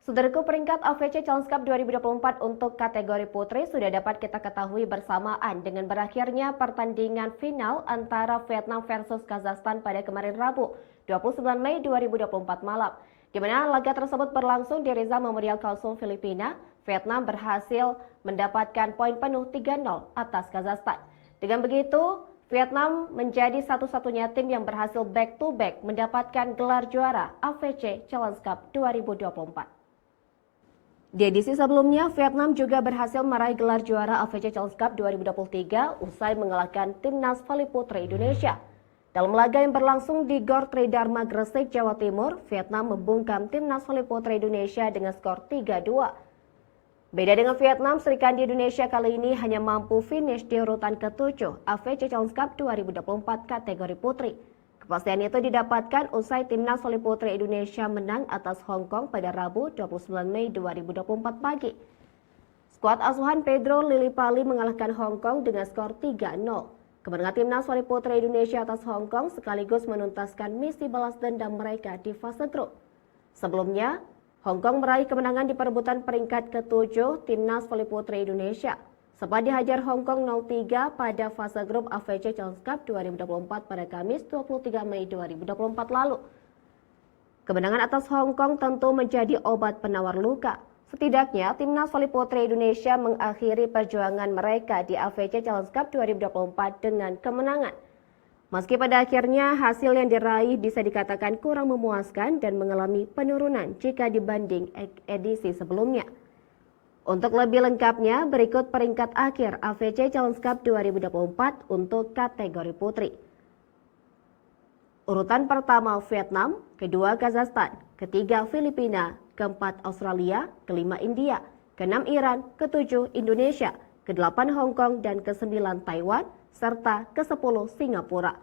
Saudaraku, peringkat AFC Challenge Cup 2024 untuk kategori putri sudah dapat kita ketahui bersamaan dengan berakhirnya pertandingan final antara Vietnam versus Kazakhstan pada kemarin Rabu, 29 Mei 2024 malam. Di mana laga tersebut berlangsung di Rizal Memorial Coliseum Filipina, Vietnam berhasil mendapatkan poin penuh 3-0 atas Kazakhstan. Dengan begitu, Vietnam menjadi satu-satunya tim yang berhasil back-to-back mendapatkan gelar juara AFC Challenge Cup 2024. Di edisi sebelumnya, Vietnam juga berhasil meraih gelar juara AFC Challenge Cup 2023 usai mengalahkan timnas voli putri Indonesia. Dalam laga yang berlangsung di Gor Tridharma Gresik, Jawa Timur, Vietnam membungkam timnas voli putri Indonesia dengan skor 3-2. Beda dengan Vietnam, Sri Kandi Indonesia kali ini hanya mampu finish di urutan ke-7 AFC Challenge Cup 2024 kategori putri. Kepastian itu didapatkan usai timnas voli putri Indonesia menang atas Hong Kong pada Rabu 29 Mei 2024 pagi. Skuad asuhan Pedro Lillipali mengalahkan Hong Kong dengan skor 3-0. Kemenangan timnas voli putri Indonesia atas Hong Kong sekaligus menuntaskan misi balas dendam mereka di fase grup. Sebelumnya, Hong Kong meraih kemenangan di perebutan peringkat ke-7 timnas voli putri Indonesia. Sempat dihajar Hong Kong 0-3 pada fase grup AFC Challenge Cup 2024 pada Kamis 23 Mei 2024 lalu. Kemenangan atas Hong Kong tentu menjadi obat penawar luka. Setidaknya, timnas voli putri Indonesia mengakhiri perjuangan mereka di AFC Challenge Cup 2024 dengan kemenangan. Meski pada akhirnya hasil yang diraih bisa dikatakan kurang memuaskan dan mengalami penurunan jika dibanding edisi sebelumnya. Untuk lebih lengkapnya, berikut peringkat akhir AFC Challenge Cup 2024 untuk kategori putri. Urutan pertama Vietnam, kedua Kazakhstan, ketiga Filipina, keempat Australia, kelima India, keenam Iran, ketujuh Indonesia, kedelapan Hong Kong, dan ke-9 Taiwan, serta ke-10 Singapura.